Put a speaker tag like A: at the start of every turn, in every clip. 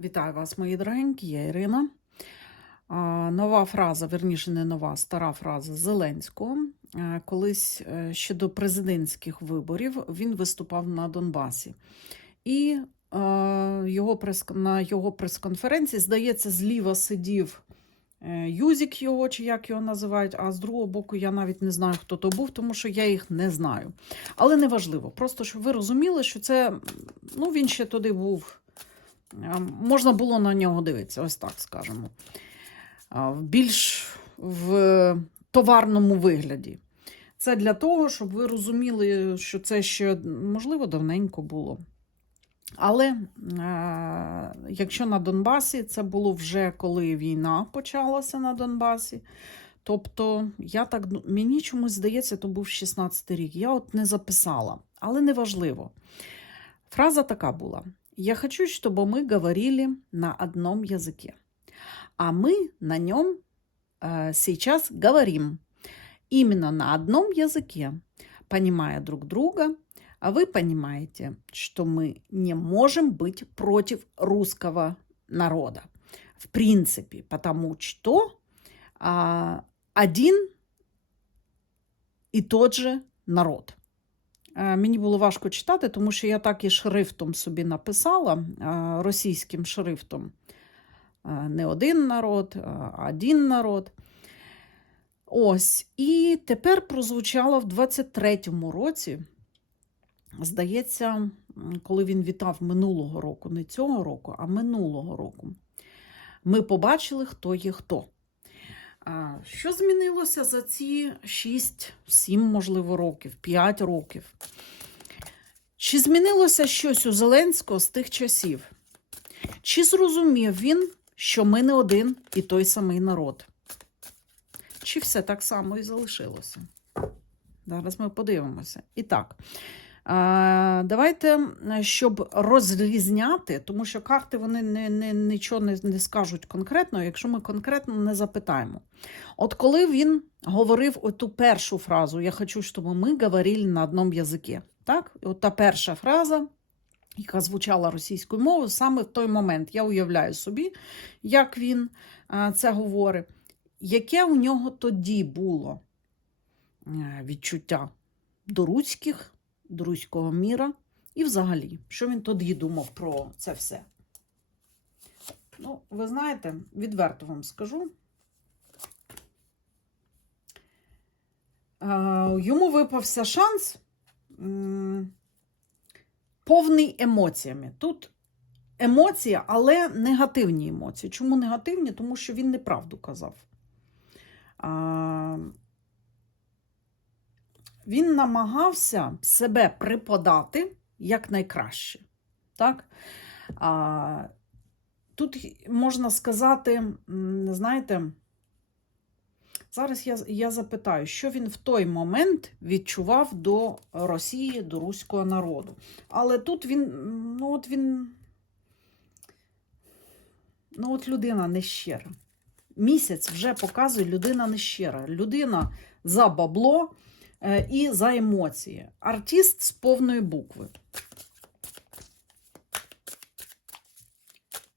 A: Вітаю вас, мої дорогенькі, я Ірина. Нова фраза, верніше, не нова, стара фраза Зеленського. Колись ще до президентських виборів він виступав на Донбасі. І е, його прес, на його прес-конференції, здається, зліва сидів е, Юзік його, чи як його називають, а з другого боку я навіть не знаю, хто то був, тому що я їх не знаю. Але неважливо. Просто щоб ви розуміли, що це ну, він ще туди був. А, Можна було на нього дивитися, ось так скажемо. Більш в товарному вигляді. Це для того, щоб ви розуміли, що це ще, можливо, давненько було. Але е, якщо на Донбасі, це було вже коли війна почалася на Донбасі. Тобто, я так, мені чомусь здається, то був 16-й рік. Я от не записала, але неважливо. Фраза така була. Я хочу, чтобы мы говорили на одном языке. А мы на нем э, сейчас говорим. Именно на одном языке, понимая друг друга, а вы понимаете, что мы не можем быть против русского народа. В принципе, потому что а, один и тот же народ. Е, Мені було важко читати, тому що я так і шрифтом собі написала е, російським шрифтом. Е, Не один народ, а один народ. Ось. І тепер прозвучало в 23-му році. Здається, коли він вітав минулого року, не цього року, а минулого року. Ми побачили, хто є хто. Що змінилося за ці 6-7, можливо, років, 5 років? Чи змінилося щось у Зеленського з тих часів? Чи зрозумів він, що ми не один і той самий народ? Чи все так само і залишилося? Зараз ми подивимося. І так, давайте, е, щоб розрізняти, тому що карти вони не, не, нічого не, не скажуть конкретно, якщо ми конкретно не запитаємо. От коли він говорив оту першу фразу Я хочу, щоб ми говорили на одному язикі. Так? От та перша фраза, яка звучала російською мовою, саме в той момент я уявляю собі, як він це говорить, яке у нього тоді було е, відчуття до руських, до руського міра, і взагалі, що він тоді думав про це все. Ну, ви знаєте, відверто вам скажу. Е, Йому випався шанс повний емоціями. Тут емоції, але негативні емоції. Чому негативні? Тому що він неправду казав. Він намагався себе приподати якнайкраще. Так? А, Тут можна сказати, знаєте, зараз я, я запитаю, що він в той момент відчував до Росії, до руського народу. Але тут він, ну от він, ну от людина нещира. Місяць вже показує людина нещира. Людина за бабло і за емоції. Артист з повної букви.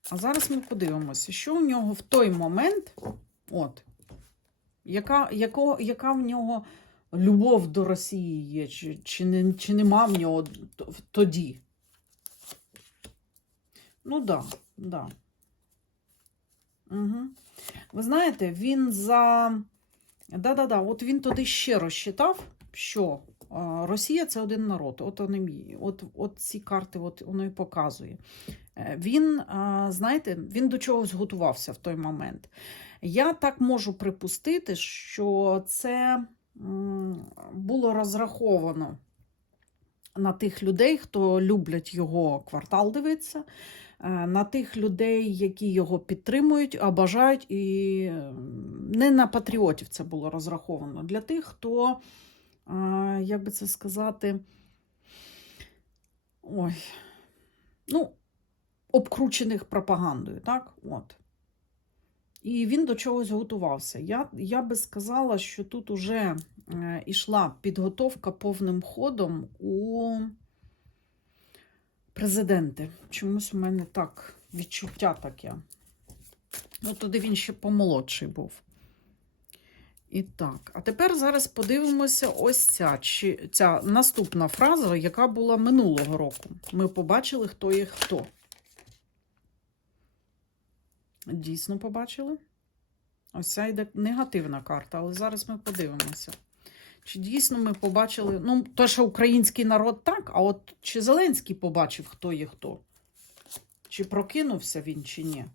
A: А зараз ми подивимося, що у нього в той момент, от, яка, яко, яка в нього любов до Росії є, чи, чи, не, чи нема в нього тоді. Ну да, да. Угу. Ви знаєте, він за. Да-да-да, от він тоді ще розчитав, що Росія це один народ. От вони. От, от ці карти от воно і показує. Е, Він, знаєте, він до чогось готувався в той момент. Я так можу припустити, що це було розраховано на тих людей, хто люблять його квартал дивитися, е, на тих людей, які його підтримують, а бажають, і е, не на патріотів це було розраховано. Для тих, хто, е, як би це сказати, ой, ну, обкручених пропагандою, так? От. І він до чогось готувався. Я, я би сказала, що тут уже е, ішла підготовка повним ходом у президенти. Чомусь у мене так відчуття таке. Ну, туди він ще помолодший був. І так, а тепер зараз подивимося ось ця, чи, ця наступна фраза, яка була минулого року. Ми побачили, хто є хто. Дійсно побачили? Ось ця йде негативна карта, але зараз ми подивимося. Чи дійсно ми побачили. Ну, то, що український народ так, а от чи Зеленський побачив, хто є хто? Чи прокинувся він, чи ні?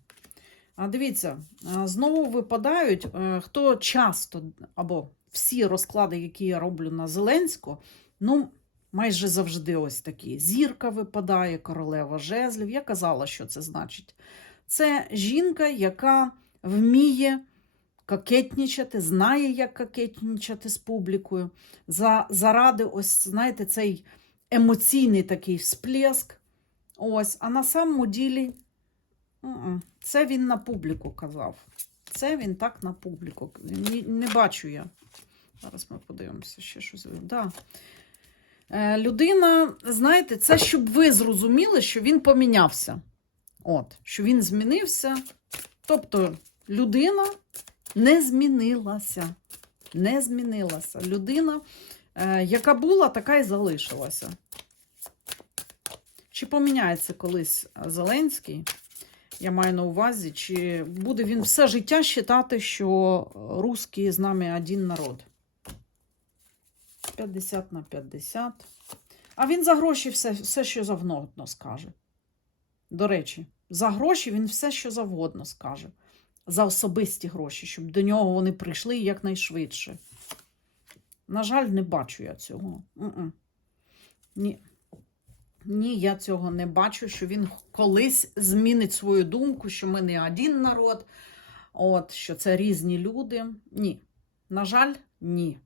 A: А дивіться, знову випадають, е, хто часто, або всі розклади, які я роблю на Зеленського, ну, майже завжди ось такі. Зірка випадає, королева жезлів. Я казала, що це значить. Це жінка, яка вміє кокетнічати, знає, як кокетнічати з публікою. За, заради, ось, знаєте, цей емоційний такий всплеск. Ось, а на самому ділі це він на публіку казав. Це він так на публіку. Не, бачу я. Зараз ми подивимося ще щось. Да. Е, людина, знаєте, це щоб ви зрозуміли, що він помінявся. От, що він змінився. Тобто людина не змінилася. Не змінилася. Людина, е, яка була, така і залишилася. Чи поміняється колись Зеленський? Я маю на увазі, чи буде він все життя вважати, що русські з нами один народ. 50 на 50. А він за гроші все, все що завгодно скаже. До речі, за гроші він все, що завгодно скаже. За особисті гроші, щоб до нього вони прийшли якнайшвидше. На жаль, не бачу я цього. Ні. Ні, я цього не бачу, що він колись змінить свою думку, що ми не один народ, от, що це різні люди. Ні. На жаль, ні.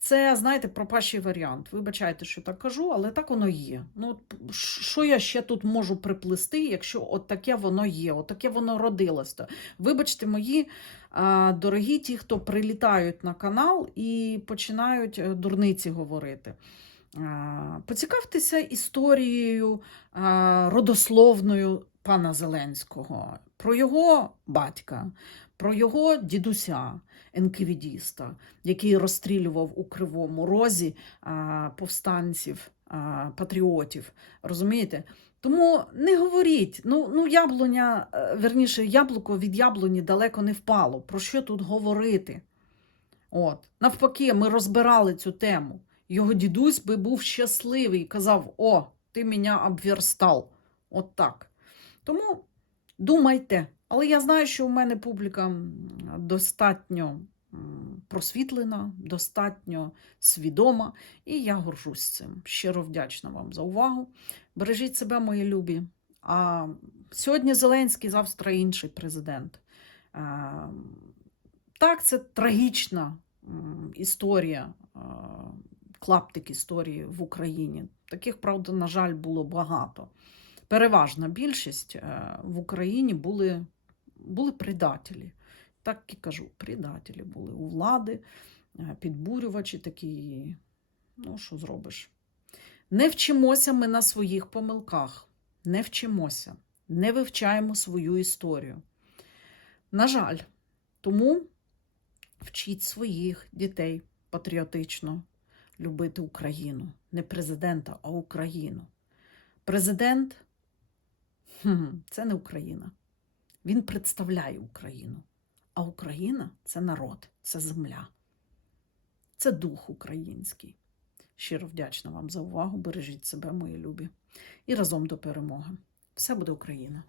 A: Це, знаєте, пропащий варіант. Вибачайте, що так кажу, але так воно є. Ну, що я ще тут можу приплести, якщо от таке воно є, от таке воно родилось. Вибачте, мої а, дорогі ті, хто прилітають на канал і починають е, дурниці говорити. Поцікавтеся історією родословною пана Зеленського, про його батька, про його дідуся, енквідіста, який розстрілював у Кривому Розі повстанців, патріотів. Розумієте? Тому не говоріть, ну, ну яблуня, е, верніше, яблуко від яблуні далеко не впало. Про що тут говорити? От. Навпаки, ми розбирали цю тему. Його дідусь би був щасливий і казав: О, ти мене обверстав. От так. Тому думайте. Але я знаю, що у мене публіка достатньо просвітлена, достатньо свідома, і я горжусь цим. Щиро вдячна вам за увагу. Бережіть себе, мої любі. А сьогодні Зеленський, завтра інший президент. Так, це трагічна історія, клаптик історії в Україні. Таких, правда, на жаль, було багато. Переважна більшість е, в Україні були, були предателі. Так і кажу, предателі були у влади, е, підбурювачі такі. Ну, що зробиш? Не вчимося ми на своїх помилках. Не вчимося, не вивчаємо свою історію. На жаль, тому вчіть своїх дітей патріотично любити Україну. Не президента, а Україну. Президент це не Україна. Він представляє Україну. А Україна це народ, це земля, це дух український. Щиро вдячна вам за увагу. Бережіть себе, мої любі. І разом до перемоги. Все буде Україна!